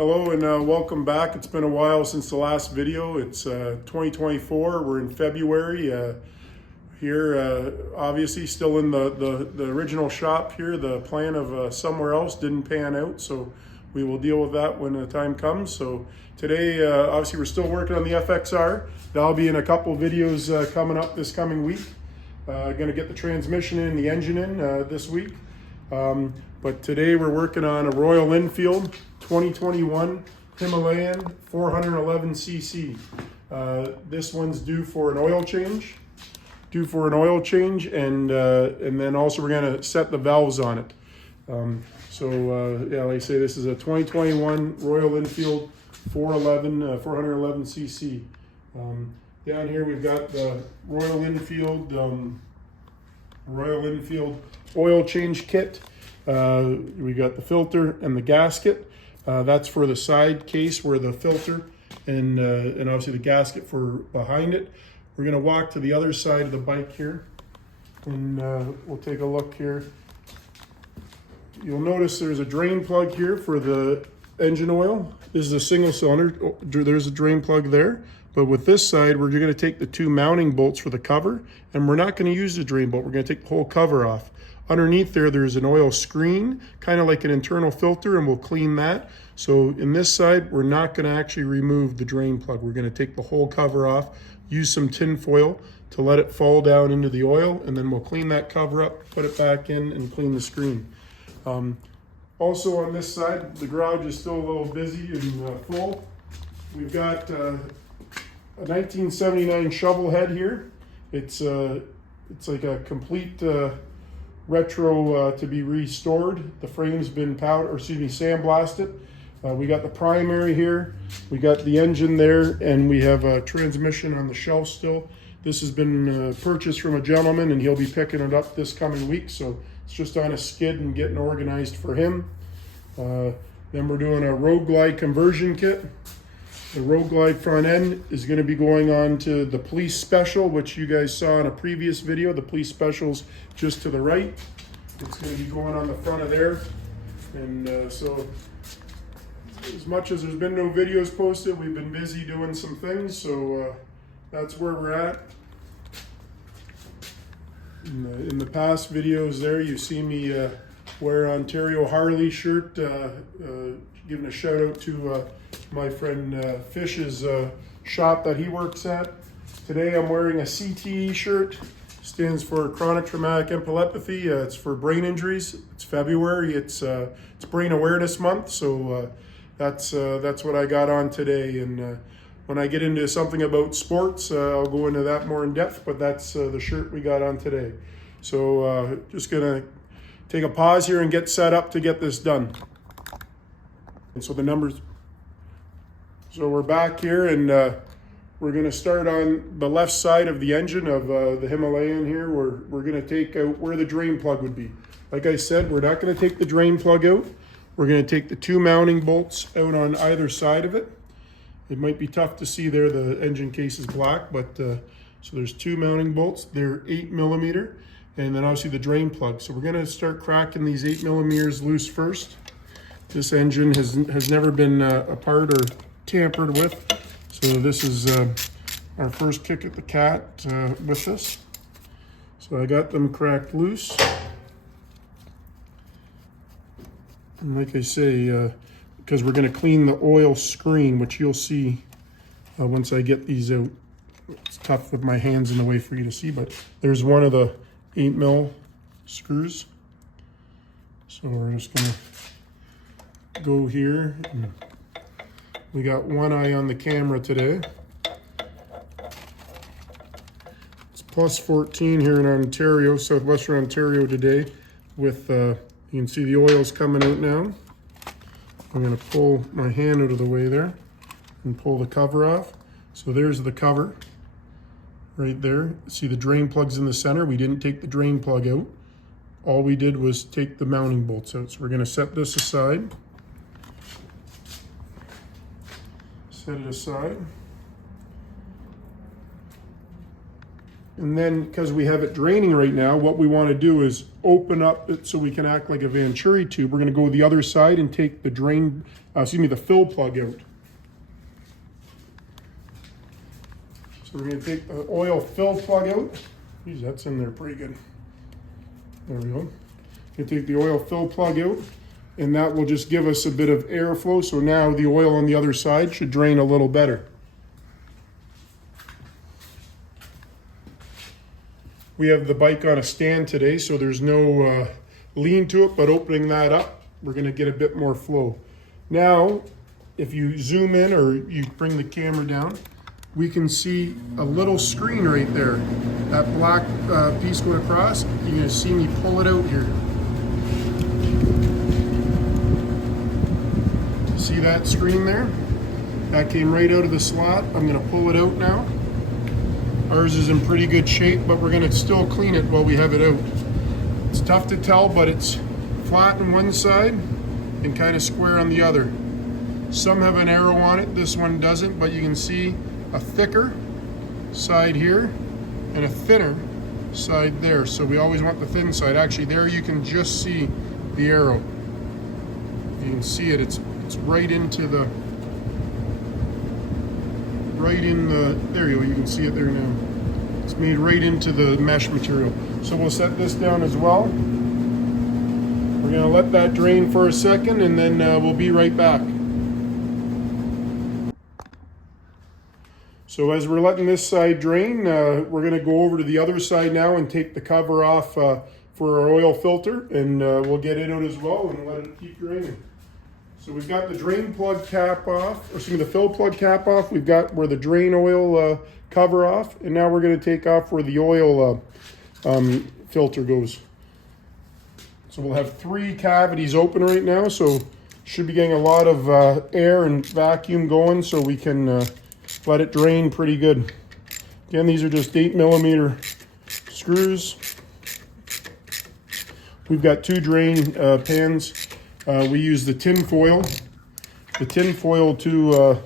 Hello and welcome back. It's been a while since the last video. It's 2024. We're in February here. Obviously, still in the original shop here. The plan of somewhere else didn't pan out, so we will deal with that when the time comes. So today, obviously, we're still working on the FXR. That'll be in a couple videos coming up this coming week. Going to get the transmission in, the engine in this week. But today we're working on a Royal Enfield 2021 Himalayan 411cc. This one's due for an oil change. And then also we're going to set the valves on it. Yeah, like I say, this is a 2021 Royal Enfield 411cc. Down here we've got the Royal Enfield oil change kit. We got the filter and the gasket. That's for the side case where the filter and obviously the gasket for behind it. We're going to walk to the other side of the bike here, and we'll take a look here. You'll notice there's a drain plug here for the engine oil. This is a single cylinder. There's a drain plug there. But with this side, we're going to take the two mounting bolts for the cover, and we're not going to use the drain bolt. We're going to take the whole cover off. Underneath there's an oil screen, kind of like an internal filter, and we'll clean that. So in this side, we're not going to actually remove the drain plug. We're going to take the whole cover off, use some tin foil to let it fall down into the oil, and then we'll clean that cover up, put it back in, and clean the screen. Also on this side, the garage is still a little busy and full. We've got a 1979 shovel head here. It's like a complete retro to be restored. The frame's been sandblasted. We got the primary here. We got the engine there, and we have a transmission on the shelf still. This has been purchased from a gentleman, and he'll be picking it up this coming week. So it's just on a skid and getting organized for him. Then we're doing a Road Glide conversion kit. The Road Glide front end is going to be going on to the police special, which you guys saw in a previous video. The police special's just to the right. It's going to be going on the front of there. And so as much as there's been no videos posted, we've been busy doing some things. So that's where we're at. In the past videos there, you've seen me wear Ontario Harley shirt, giving a shout out to my friend Fish's shop that he works at. Today I'm wearing a CTE shirt. Stands for chronic traumatic epilepsy. It's for brain injuries. It's February. It's Brain Awareness Month, so that's what I got on today. And when I get into something about sports, I'll go into that more in depth. But that's the shirt we got on today. So just gonna take a pause here and get set up to get this done. And so the numbers. So we're back here, and we're going to start on the left side of the engine of the Himalayan here. We're going to take out where the drain plug would be. Like I said, we're not going to take the drain plug out. We're going to take the two mounting bolts out on either side of it. It might be tough to see there. The engine case is black, but so there's two mounting bolts. They're 8mm, and then obviously the drain plug. So we're going to start cracking these 8mm loose first. This engine has never been apart or tampered with, so this is our first kick at the cat with this. So I got them cracked loose, and like I say, because we're going to clean the oil screen, which you'll see once I get these out. It's tough with my hands in the way for you to see, but there's one of the 8mm screws. So we're just going to go here. We got one eye on the camera today. It's plus 14 here in Ontario, southwestern Ontario today. With you can see the oil's coming out now. I'm going to pull my hand out of the way there and pull the cover off. So there's the cover right there. See the drain plug's in the center. We didn't take the drain plug out. All we did was take the mounting bolts out. So we're going to set this aside. Set it aside. And then, because we have it draining right now, what we want to do is open up it so we can act like a Venturi tube. We're going to go the other side and take the the fill plug out. So we're going to take the oil fill plug out. Geez, that's in there pretty good. There we go. You take the oil fill plug out, and that will just give us a bit of airflow. So now the oil on the other side should drain a little better. We have the bike on a stand today, so there's no lean to it, but opening that up, we're gonna get a bit more flow. Now, if you zoom in or you bring the camera down, we can see a little screen right there. That black piece going across, you're gonna see me pull it out here. See that screen there? That came right out of the slot. I'm gonna pull it out now. Ours is in pretty good shape, but we're gonna still clean it while we have it out. It's tough to tell, but it's flat on one side and kind of square on the other. Some have an arrow on it, this one doesn't, but you can see a thicker side here and a thinner side there. So we always want the thin side. Actually, there you can just see the arrow. You can see it, it's right into the, there you go, you can see it there now. It's made right into the mesh material. So we'll set this down as well. We're gonna let that drain for a second, and then we'll be right back. So as we're letting this side drain, we're gonna go over to the other side now and take the cover off for our oil filter, and we'll get it out as well and let it keep draining. So we've got the drain plug cap off, or excuse me, the fill plug cap off. We've got where the drain oil cover off, and now we're going to take off where the oil filter goes. So we'll have 3 cavities open right now, so should be getting a lot of air and vacuum going, so we can let it drain pretty good. Again, these are just 8mm screws. We've got 2 drain pans. We use the tin foil to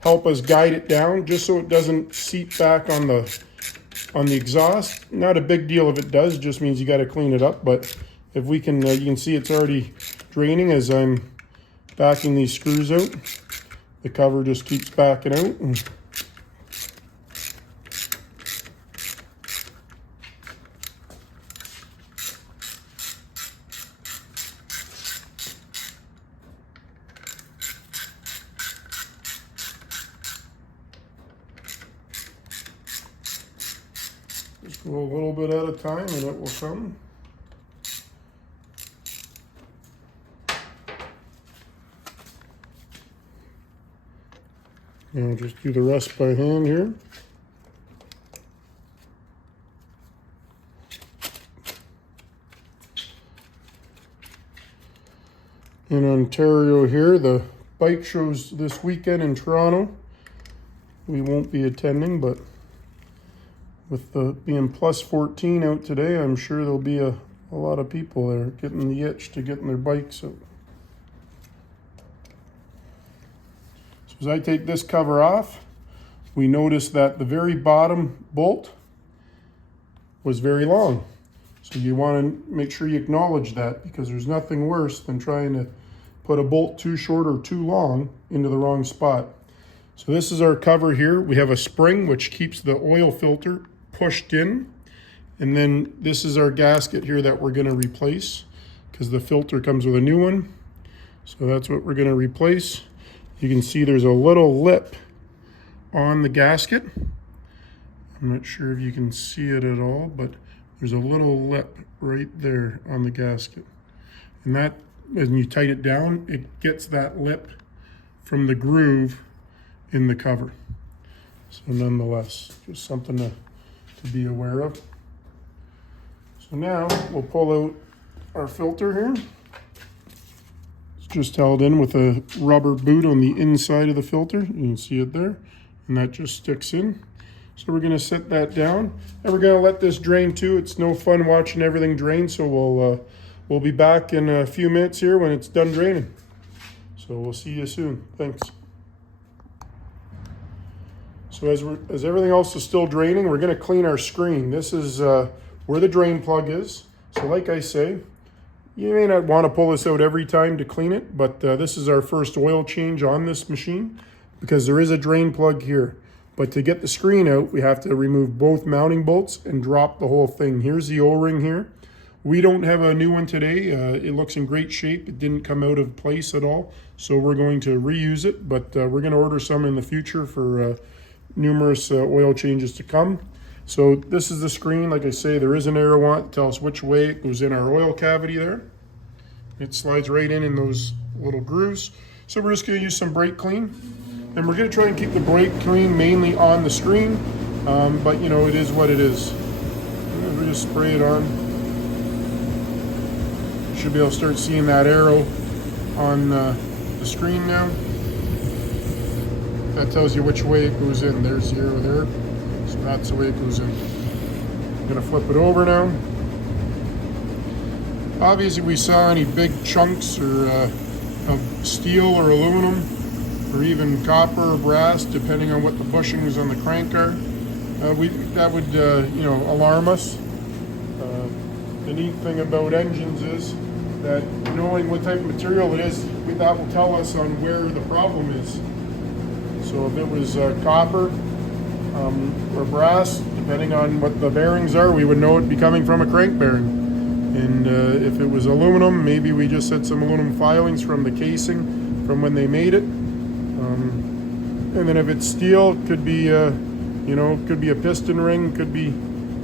help us guide it down, just so it doesn't seep back on the exhaust. Not a big deal if it does, just means you got to clean it up. But if we can, you can see it's already draining as I'm backing these screws out. The cover just keeps backing out. And just go a little bit at a time and it will come. And I'll just do the rest by hand here. In Ontario here, the bike show's this weekend in Toronto. We won't be attending, but with the being plus 14 out today, I'm sure there'll be a lot of people there getting the itch to getting their bikes out. So as I take this cover off, we notice that the very bottom bolt was very long. So you want to make sure you acknowledge that, because there's nothing worse than trying to put a bolt too short or too long into the wrong spot. So this is our cover here. We have a spring which keeps the oil filter pushed in, and then this is our gasket here that we're going to replace, because the filter comes with a new one. So that's what we're going to replace. You can see there's a little lip on the gasket. I'm not sure if you can see it at all, but there's a little lip right there on the gasket. And that, when you tighten it down, it gets that lip from the groove in the cover. So nonetheless, just something to be aware of. So now we'll pull out our filter here. It's just held in with a rubber boot on the inside of the filter. You can see it there, and that just sticks in. So we're gonna set that down, and we're gonna let this drain too. It's no fun watching everything drain, so we'll be back in a few minutes here when it's done draining. So we'll see you soon. Thanks. So as everything else is still draining, we're going to clean our screen. This is where the drain plug is. So like I say, you may not want to pull this out every time to clean it, but this is our first oil change on this machine because there is a drain plug here. But to get the screen out, we have to remove both mounting bolts and drop the whole thing. Here's the O-ring here. We don't have a new one today. It looks in great shape. It didn't come out of place at all. So we're going to reuse it, but we're going to order some in the future for numerous oil changes to come. So this is the screen. Like I say, there is an arrow on it to tell us which way it goes in our oil cavity there. It slides right in those little grooves. So we're just going to use some brake clean. And we're going to try and keep the brake clean mainly on the screen. But, you know, it is what it is. We just spray it on. You should be able to start seeing that arrow on the screen now. That tells you which way it goes in. There's the arrow there. So that's the way it goes in. I'm going to flip it over now. Obviously, we saw any big chunks or of steel or aluminum, or even copper or brass, depending on what the bushings on the crank are. That would, you know, alarm us. The neat thing about engines is that knowing what type of material it is, that will tell us on where the problem is. So if it was copper or brass, depending on what the bearings are, we would know it'd be coming from a crank bearing. And if it was aluminum, maybe we just had some aluminum filings from the casing from when they made it. And then if it's steel, it could be, you know, could be a piston ring, could be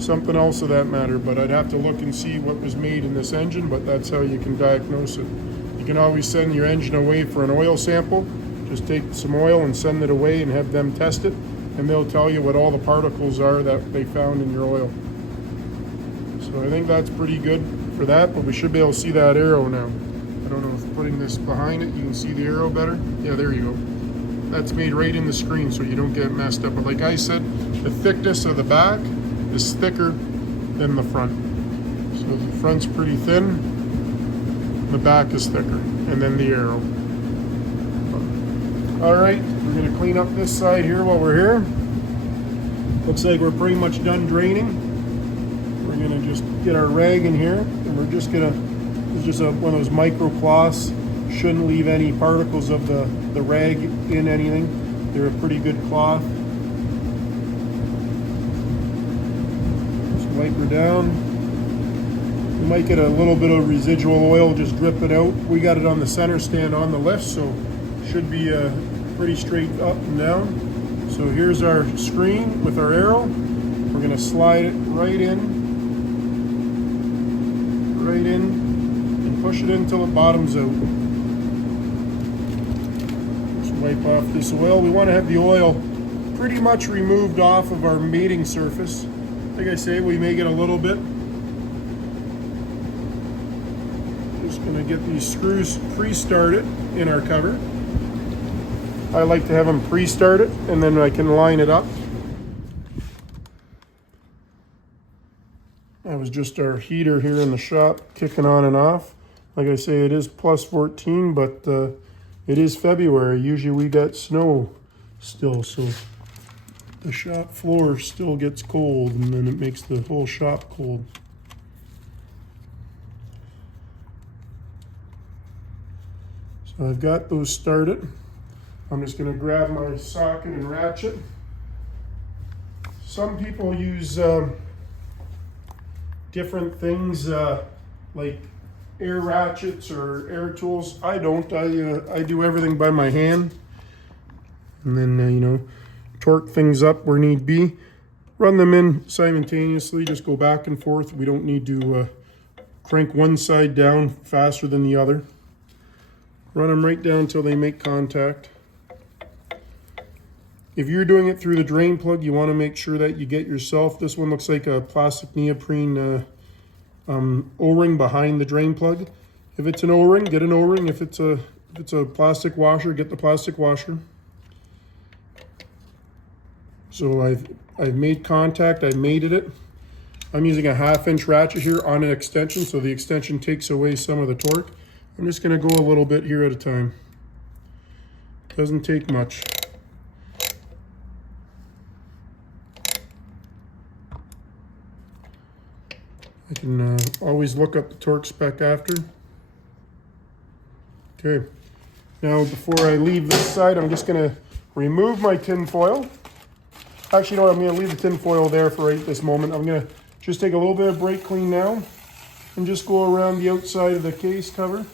something else of that matter. But I'd have to look and see what was made in this engine, but that's how you can diagnose it. You can always send your engine away for an oil sample. Just take some oil and send it away and have them test it, and they'll tell you what all the particles are that they found in your oil. So I think that's pretty good for that, but we should be able to see that arrow now. I don't know if putting this behind it, you can see the arrow better. Yeah, there you go. That's made right in the screen so you don't get messed up. But like I said, the thickness of the back is thicker than the front. So the front's pretty thin, the back is thicker, and then the arrow. All right, we're gonna clean up this side here while we're here. Looks like we're pretty much done draining. We're gonna just get our rag in here, and we're just gonna, it's just one of those micro cloths. Shouldn't leave any particles of the rag in anything. They're a pretty good cloth. Just wipe her down. You might get a little bit of residual oil just dripping out. We got it on the center stand on the lift, so should be pretty straight up and down. So here's our screen with our arrow. We're gonna slide it right in, and push it in until it bottoms out. Wipe off this oil. We want to have the oil pretty much removed off of our mating surface. Like I say, we may get a little bit. Just going to get these screws pre-started in our cover. I like to have them pre-started, and then I can line it up. That was just our heater here in the shop kicking on and off. Like I say, it is plus 14, but it is February. Usually we got snow still, so the shop floor still gets cold, and then it makes the whole shop cold. So I've got those started. I'm just going to grab my socket and ratchet. Some people use different things like air ratchets or air tools. I don't. I do everything by my hand, and then you know, torque things up where need be. Run them in simultaneously. Just go back and forth. We don't need to crank one side down faster than the other. Run them right down until they make contact. If you're doing it through the drain plug, you want to make sure that you get yourself. This one looks like a plastic neoprene O-ring behind the drain plug. If it's an O-ring, get an O-ring. If it's a plastic washer, get the plastic washer. So I've made contact. I've mated it. I'm using a 1/2-inch ratchet here on an extension, so the extension takes away some of the torque. I'm just going to go a little bit here at a time. Doesn't take much. I can always look up the torque spec after. Okay, now before I leave this side, I'm just going to remove my tin foil. Actually, no, I'm going to leave the tin foil there for right this moment. I'm going to just take a little bit of brake clean now and just go around the outside of the case cover.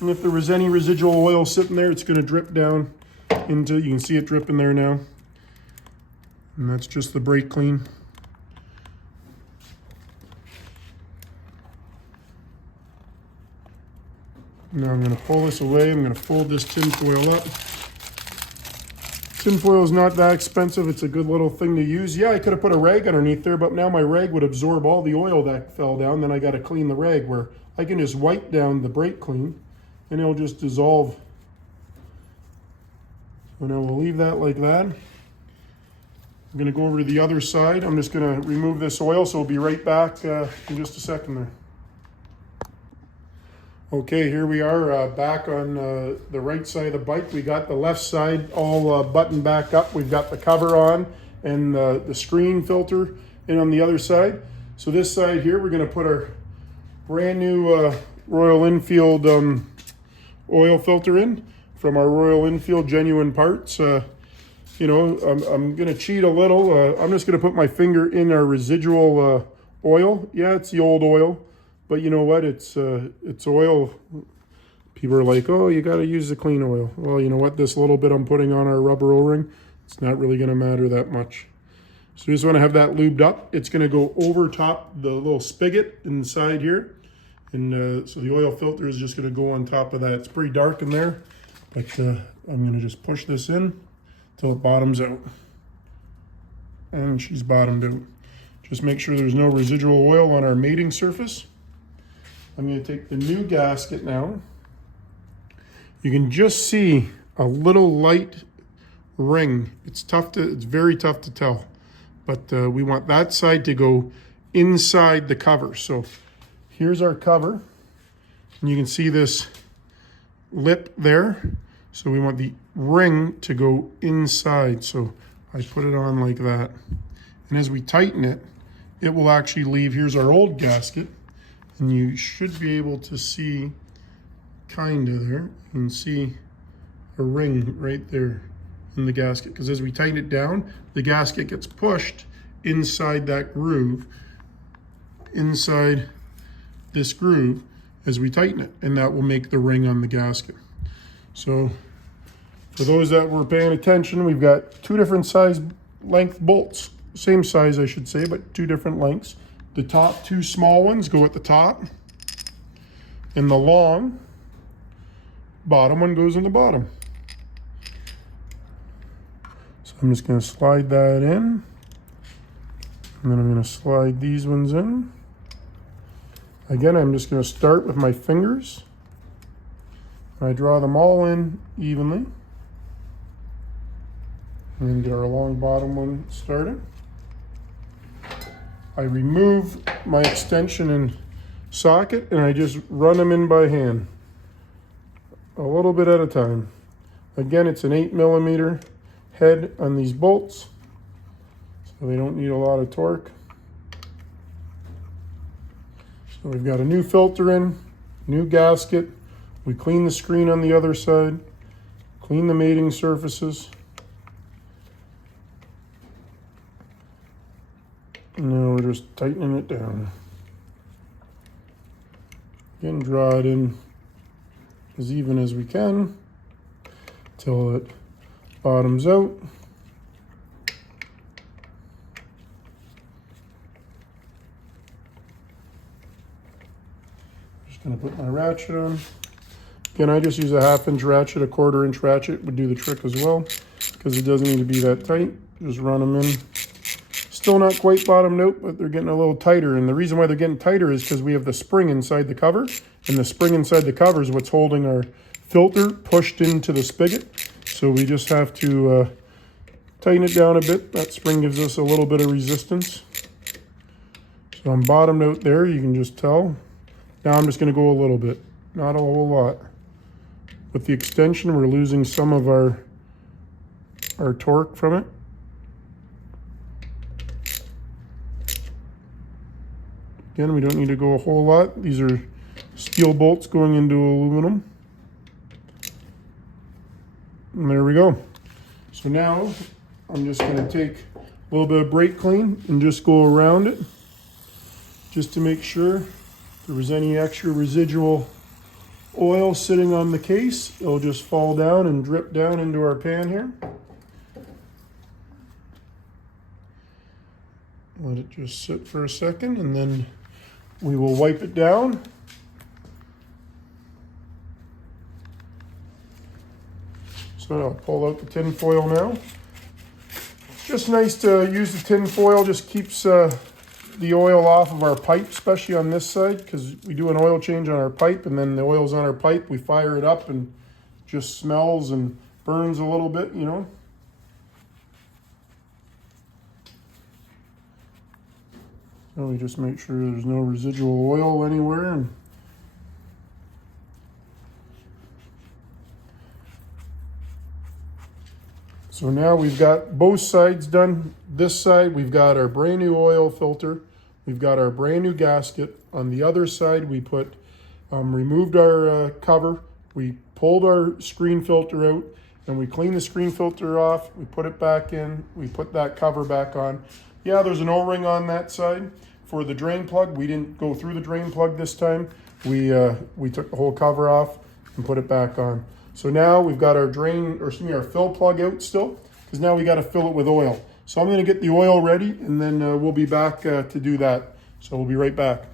And if there was any residual oil sitting there, it's going to drip down into, you can see it dripping there now. And that's just the brake clean. Now I'm going to pull this away. I'm going to fold this tin foil up. Tin foil is not that expensive. It's a good little thing to use. Yeah, I could have put a rag underneath there, but now my rag would absorb all the oil that fell down. Then I got to clean the rag, where I can just wipe down the brake clean and it'll just dissolve. So now we'll leave that like that. I'm going to go over to the other side. I'm just going to remove this oil, so we'll be right back in just a second there. Okay, here we are back on the right side of the bike. We got the left side all buttoned back up. We've got the cover on and the screen filter in on the other side. So this side here, we're going to put our brand new Royal Enfield oil filter in from our Royal Enfield genuine parts. You know, I'm going to cheat a little. I'm just going to put my finger in our residual oil. Yeah, it's the old oil. But you know what, it's oil. People are like, oh, you got to use the clean oil. Well, you know what, this little bit I'm putting on our rubber O-ring, it's not really going to matter that much. So you just want to have that lubed up. It's going to go over top the little spigot inside here. And so the oil filter is just going to go on top of that. It's pretty dark in there, but I'm going to just push this in till it bottoms out. And she's bottomed out. Just make sure there's no residual oil on our mating surface. I'm going to take the new gasket now. You can just see a little light ring. It's very tough to tell, but we want that side to go inside the cover. So here's our cover, and you can see this lip there. So we want the ring to go inside. So I put it on like that. And as we tighten it, it will actually leave. Here's our old gasket. And you should be able to see kind of there. You can see a ring right there in the gasket. Because as we tighten it down, the gasket gets pushed inside that groove, inside this groove as we tighten it. And that will make the ring on the gasket. So for those that were paying attention, we've got two different size length bolts. Same size, I should say, but two different lengths. The top two small ones go at the top, and the long bottom one goes in the bottom. So I'm just going to slide that in, and then I'm going to slide these ones in. Again, I'm just going to start with my fingers. I draw them all in evenly, and then get our long bottom one started. I remove my extension and socket, and I just run them in by hand, a little bit at a time. Again, it's an 8mm head on these bolts, so they don't need a lot of torque. So we've got a new filter in, new gasket. We clean the screen on the other side, clean the mating surfaces. Now we're just tightening it down. Again, draw it in as even as we can till it bottoms out. Just gonna put my ratchet on. Again, I just use a 1/2 ratchet, a 1/4 ratchet would do the trick as well, because it doesn't need to be that tight. Just run them in. Still not quite bottomed out, but they're getting a little tighter. And the reason why they're getting tighter is because we have the spring inside the cover, and the spring inside the cover is what's holding our filter pushed into the spigot. So we just have to tighten it down a bit. That spring gives us a little bit of resistance. So I'm bottomed out there, you can just tell. Now I'm just going to go a little bit, not a whole lot. With the extension, we're losing some of our torque from it. Again, we don't need to go a whole lot. These are steel bolts going into aluminum. And there we go. So now I'm just going to take a little bit of brake clean and just go around it just to make sure if there was any extra residual oil sitting on the case, it'll just fall down and drip down into our pan here. Let it just sit for a second and then we will wipe it down. So I'll pull out the tin foil now. It's just nice to use the tin foil, just keeps the oil off of our pipe, especially on this side, because we do an oil change on our pipe and then the oil's on our pipe, we fire it up and just smells and burns a little bit, you know. So we just make sure there's no residual oil anywhere. And so now we've got both sides done. This side, we've got our brand new oil filter. We've got our brand new gasket. On the other side, we put, removed our cover. We pulled our screen filter out and we cleaned the screen filter off. We put it back in. We put that cover back on. Yeah, there's an O-ring on that side. For the drain plug, we didn't go through the drain plug this time. We took the whole cover off and put it back on. So now we've got our our fill plug out still, because now we got to fill it with oil. So I'm going to get the oil ready and then we'll be back to do that. So we'll be right back.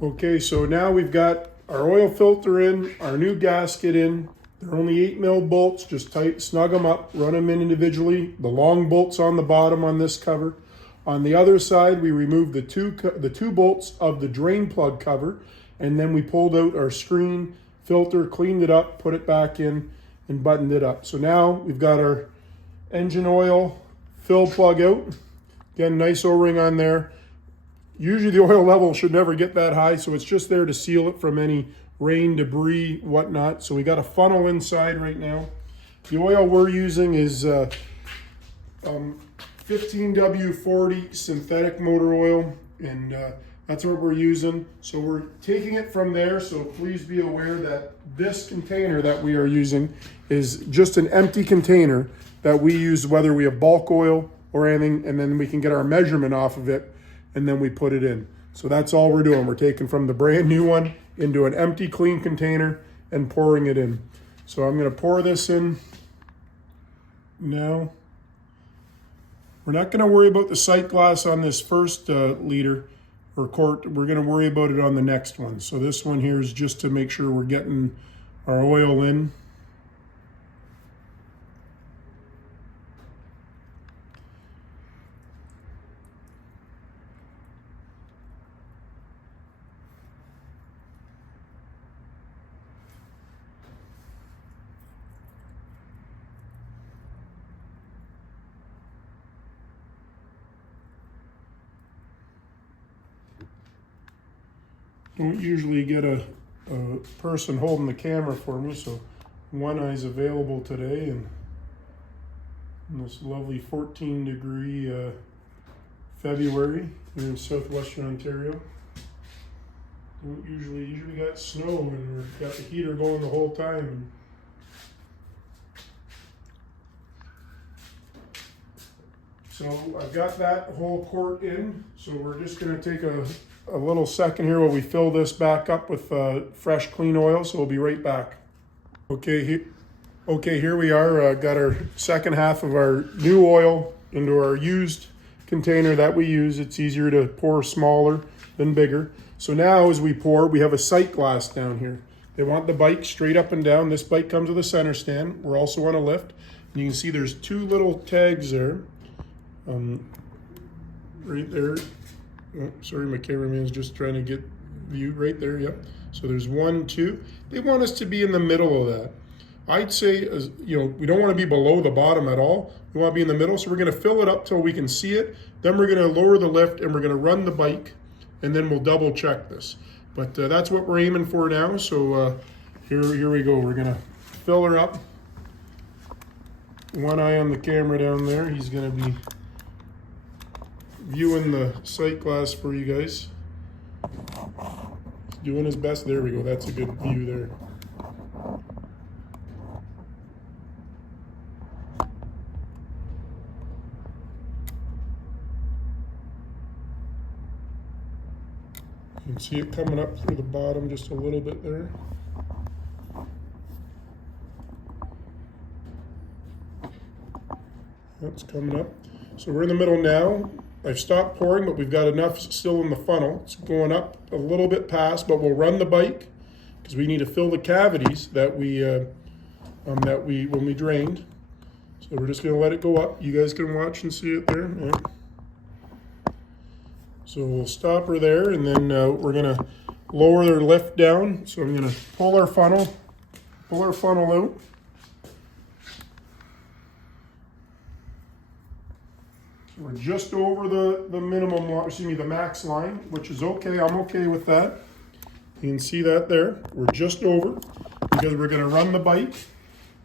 Okay, so now we've got our oil filter in, our new gasket in. They're only 8mm bolts, just snug them up, run them in individually. The long bolts on the bottom on this cover. On the other side, we removed the two bolts of the drain plug cover, and then we pulled out our screen filter, cleaned it up, put it back in, and buttoned it up. So now we've got our engine oil fill plug out. Again, nice O-ring on there. Usually the oil level should never get that high, so it's just there to seal it from any rain, debris, whatnot. So we got a funnel inside right now. The oil we're using is 15W40 synthetic motor oil, and that's what we're using. So we're taking it from there, so please be aware that this container that we are using is just an empty container that we use whether we have bulk oil or anything, and then we can get our measurement off of it, and then we put it in. So that's all we're doing. We're taking from the brand new one into an empty, clean container and pouring it in. So I'm gonna pour this in now. We're not going to worry about the sight glass on this first liter or quart. We're going to worry about it on the next one. So this one here is just to make sure we're getting our oil in. Don't usually get a person holding the camera for me, so one eye's available today, and in this lovely 14-degree February here in southwestern Ontario. Don't usually got snow and we've got the heater going the whole time. So I've got that whole quart in, so we're just going to take a little second here while we fill this back up with fresh, clean oil, so we'll be right back. Okay, here we are. Got our second half of our new oil into our used container that we use. It's easier to pour smaller than bigger. So now as we pour, we have a sight glass down here. They want the bike straight up and down. This bike comes with a center stand. We're also on a lift. And you can see there's two little tags there. Right there. Oh, sorry, my cameraman's just trying to get view right there. Yep. So there's 1, 2. They want us to be in the middle of that. I'd say, we don't want to be below the bottom at all. We want to be in the middle. So we're going to fill it up till we can see it. Then we're going to lower the lift and we're going to run the bike, and then we'll double check this. But that's what we're aiming for now. So here we go. We're going to fill her up. One eye on the camera down there. He's going to be viewing the sight glass for you guys. He's doing his best. There we go. That's a good view there. You can see it coming up through the bottom just a little bit there. That's coming up. So we're in the middle now. I've stopped pouring, but we've got enough still in the funnel. It's going up a little bit past, but we'll run the bike because we need to fill the cavities that we when we drained. So we're just going to let it go up. You guys can watch and see it there. Yeah. So we'll stop her there, and then we're going to lower their lift down. So I'm going to pull our funnel out. We're just over the minimum, the max line, which is okay. I'm okay with that. You can see that there. We're just over because we're going to run the bike,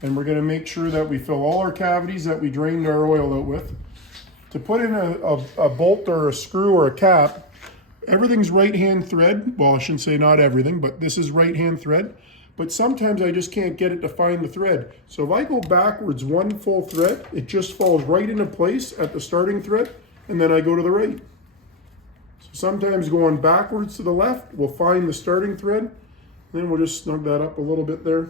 and we're going to make sure that we fill all our cavities that we drained our oil out with. To put in a bolt or a screw or a cap, everything's right-hand thread. Well, I shouldn't say not everything, but this is right-hand thread. But sometimes I just can't get it to find the thread. So if I go backwards one full thread, it just falls right into place at the starting thread, and then I go to the right. So sometimes going backwards to the left, we'll find the starting thread. Then we'll just snug that up a little bit there.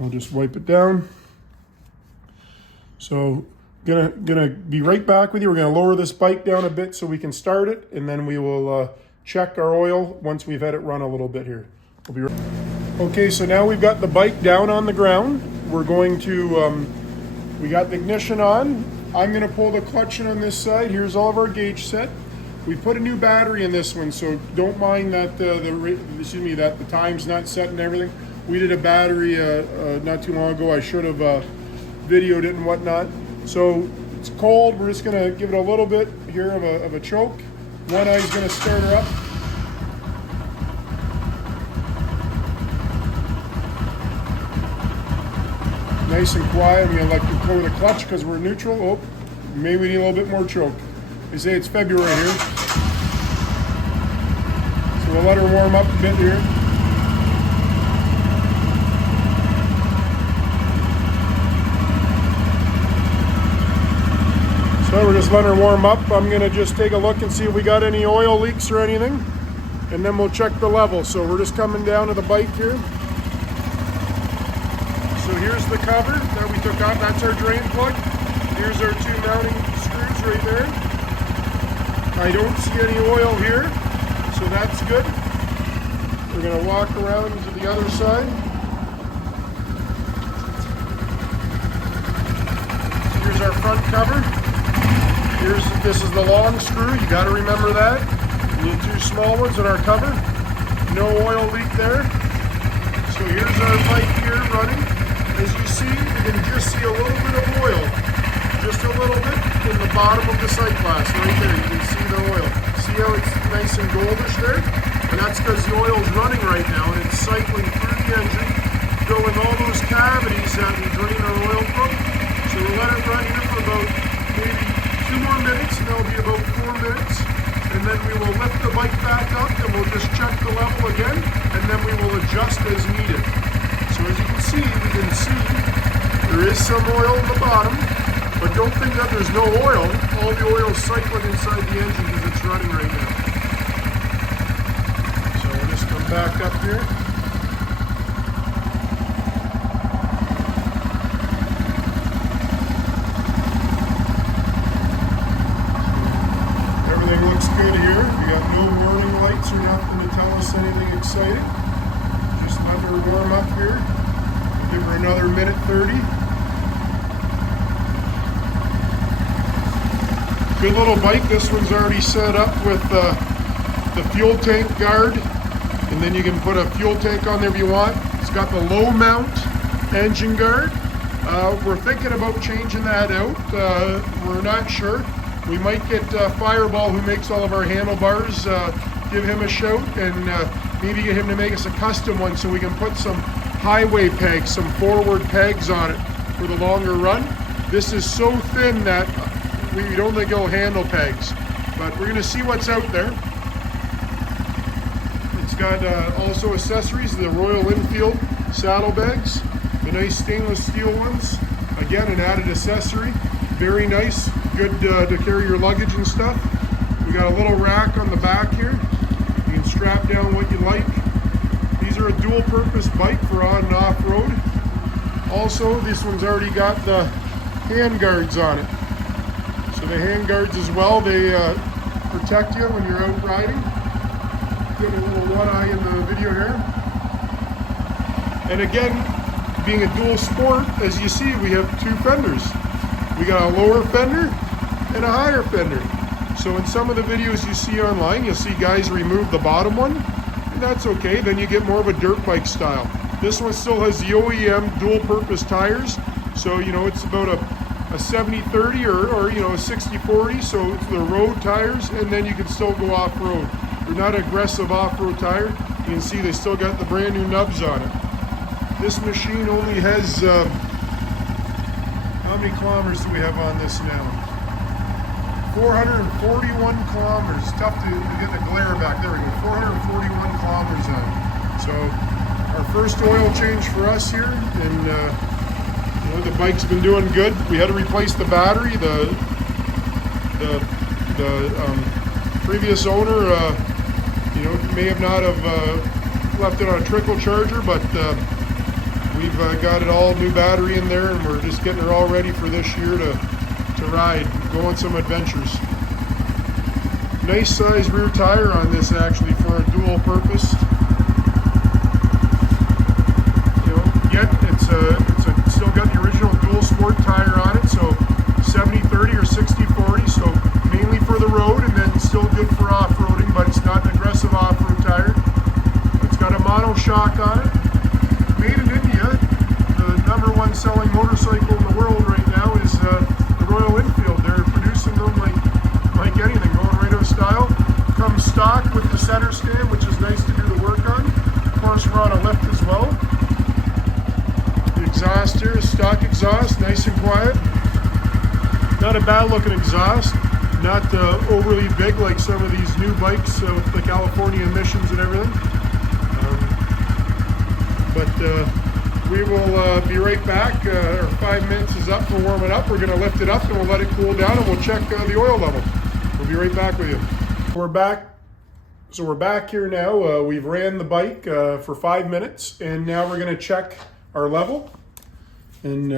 I'll just wipe it down. So gonna be right back with you. We're gonna lower this bike down a bit so we can start it, and then we will check our oil once we've had it run a little bit here. We'll be right. Okay, so now we've got the bike down on the ground. We're going to, we got the ignition on. I'm gonna pull the clutch in on this side. Here's all of our gauge set. We put a new battery in this one, so don't mind that that the time's not set and everything. We did a battery not too long ago. I should have videoed it and whatnot. So it's cold. We're just gonna give it a little bit here of a choke. One eye's gonna start her up. Nice and quiet. I'm gonna let you go the clutch because we're neutral. Oh, maybe we need a little bit more choke. They say it's February here. So we'll let her warm up a bit here. So we're just letting her warm up. I'm gonna just take a look and see if we got any oil leaks or anything, and then we'll check the level. So we're just coming down to the bike here. So here's the cover that we took off. That's our drain plug. Here's our two mounting screws right there. I don't see any oil here, so that's good. We're gonna walk around to the other side. Here's our front cover. This is the long screw. You gotta remember that. You need two small ones in our cover. No oil leak there. So here's our bike here running. As you see, you can just see a little bit of oil, just a little bit in the bottom of the sight glass right there. You can see the oil. See how it's nice and goldish there? And that's because the oil is running right now and it's cycling through the engine, filling all those cavities that we drain our oil from. So we'll let it run here for about maybe 2 more minutes, and that'll be about 4 minutes. And then we will lift the bike back up and we'll just check the level again, and then we will adjust as needed. So as you can see, there is some oil in the bottom, but don't think that there's no oil. All the oil is cycling inside the engine because it's running right now. So we'll just come back up here. Everything looks good here. We got no warning lights or nothing to tell us anything exciting. Just let her warm up here. Give her another minute 30. Good little bike. This one's already set up with the fuel tank guard, and then you can put a fuel tank on there if you want. It's got the low mount engine guard. We're thinking about changing that out. We're not sure. We might get Fireball, who makes all of our handlebars, give him a shout, and maybe get him to make us a custom one so we can put some highway pegs, some forward pegs on it for the longer run. This is so thin that we don't think it'll handle pegs, but we're gonna see what's out there. It's got also accessories, the Royal Enfield saddlebags, the nice stainless steel ones. Again, an added accessory, very nice, good to carry your luggage and stuff. We got a little rack on the back here. You can strap down what you like. These are a dual purpose bike for on and off road. Also, this one's already got the hand guards on it. So the hand guards as well, they protect you when you're out riding. Get a little one eye in the video here. And again, being a dual sport, as you see, we have two fenders. We got a lower fender and a higher fender. So in some of the videos you see online, you'll see guys remove the bottom one, and that's okay. Then you get more of a dirt bike style. This one still has the OEM dual purpose tires. So, you know, it's about a 70-30 or you know, a 60-40. So it's the road tires, and then you can still go off-road. They're not an aggressive off-road tire. You can see they still got the brand new nubs on it. This machine only has, how many kilometers do we have on this now? 441 kilometers. Tough to get the glare back. There we go. 441 kilometers on it. So our first oil change for us here, and you know, the bike's been doing good. We had to replace the battery. The previous owner, you know, may have not have left it on a trickle charger, but we've got it all new battery in there, and we're just getting her all ready for this year to ride, go on some adventures. Nice size rear tire on this actually for a dual purpose. You know, yet it's still got the original dual sport tire on it, so 70-30 or 60-40, so mainly for the road, and then still good for off-roading, but it's not an aggressive off-road tire. It's got a mono shock on it. Made in India. The #1 selling motorcycle in the world right now is the Royal Enfield. They're producing them like anything, going right out of style. Comes stock with the center stand, which is nice to do the work on. Of course, we're on a lift as well. The exhaust here is stock exhaust, nice and quiet. Not a bad looking exhaust. Not overly big like some of these new bikes with the California emissions and everything. We will be right back. Our 5 minutes is up for warming up. We're going to lift it up and we'll let it cool down, and we'll check the oil level. We'll be right back with you. We're back. So we're back here now. We've ran the bike for 5 minutes, and now we're going to check our level. And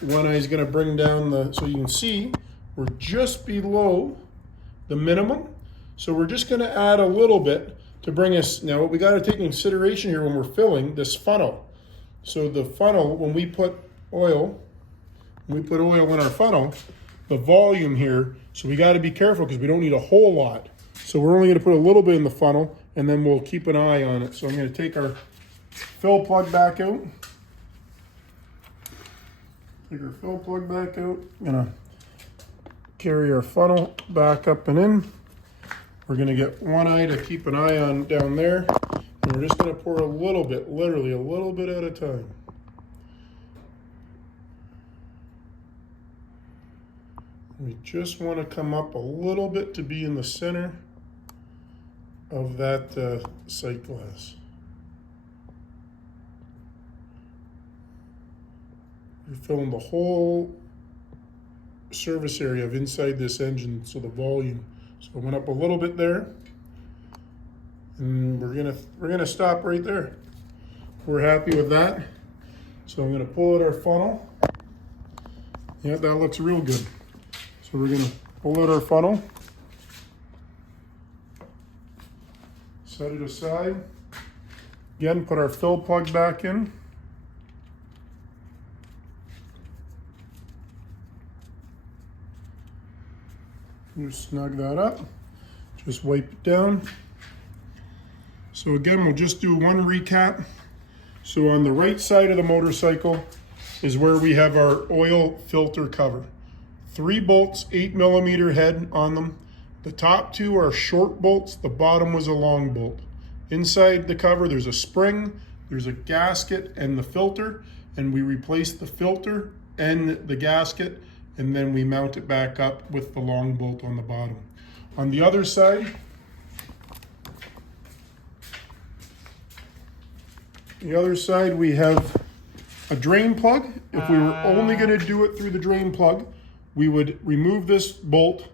one eye is going to bring down so you can see we're just below the minimum. So we're just going to add a little bit to bring us. Now what we got to take into consideration here when we're filling this funnel. So the funnel, when we put oil in our funnel, the volume here, so we got to be careful because we don't need a whole lot. So we're only going to put a little bit in the funnel, and then we'll keep an eye on it. So I'm going to take our fill plug back out. Take our fill plug back out. I'm going to carry our funnel back up and in. We're going to get one eye to keep an eye on down there. And we're just going to pour a little bit, literally a little bit at a time. We just want to come up a little bit to be in the center of that sight glass. We're filling the whole surface area of inside this engine, so the volume. So it went up a little bit there. And we're gonna stop right there. We're happy with that. So I'm gonna pull out our funnel. Yeah, that looks real good. So we're gonna pull out our funnel. Set it aside. Again, put our fill plug back in. Just snug that up. Just wipe it down. So again, we'll just do one recap. So on the right side of the motorcycle is where we have our oil filter cover. 3 bolts, 8mm head on them. The top 2 are short bolts, the bottom was a long bolt. Inside the cover, there's a spring, there's a gasket and the filter, and we replaced the filter and the gasket, and then we mount it back up with the long bolt on the bottom. On the other side, we have a drain plug. If we were only going to do it through the drain plug, we would remove this bolt,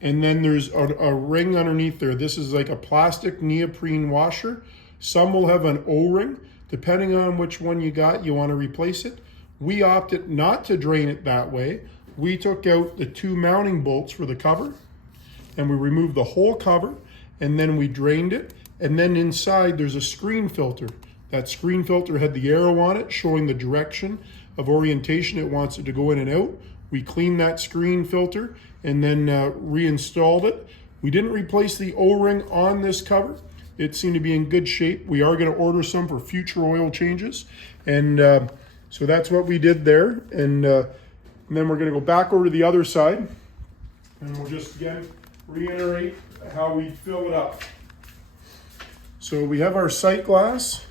and then there's a ring underneath there. This is like a plastic neoprene washer. Some will have an O-ring. Depending on which one you got, you want to replace it. We opted not to drain it that way. We took out the 2 mounting bolts for the cover, and we removed the whole cover, and then we drained it. And then inside there's a screen filter. That screen filter had the arrow on it showing the direction of orientation it wants it to go in and out. We cleaned that screen filter and then reinstalled it. We didn't replace the O-ring on this cover. It seemed to be in good shape. We are going to order some for future oil changes. And so that's what we did there. And then we're going to go back over to the other side. And we'll just again reiterate how we fill it up. So we have our sight glass.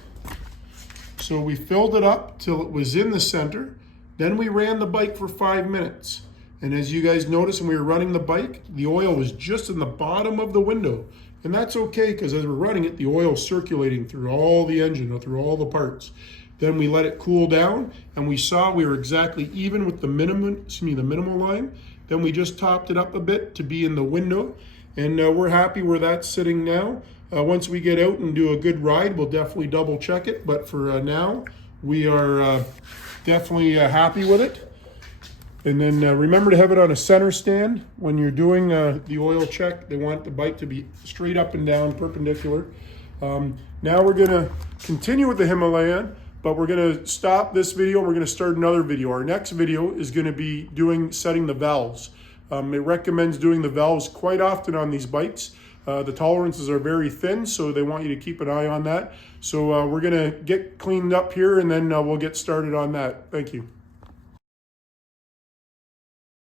So we filled it up till it was in the center. Then we ran the bike for 5 minutes. And as you guys noticed when we were running the bike, the oil was just in the bottom of the window. And that's okay, because as we're running it, the oil is circulating through all the engine, through all the parts. Then we let it cool down, and we saw we were exactly even with the minimal line. Then we just topped it up a bit to be in the window. And we're happy where that's sitting now. Once we get out and do a good ride, we'll definitely double check it. But for now, we are definitely happy with it. And then remember to have it on a center stand when you're doing the oil check. They want the bike to be straight up and down, perpendicular. Now we're going to continue with the Himalayan, but we're going to stop this video. We're going to start another video. Our next video is going to be setting the valves. It recommends doing the valves quite often on these bikes. The tolerances are very thin, so they want you to keep an eye on that. So we're going to get cleaned up here, and then we'll get started on that. Thank you.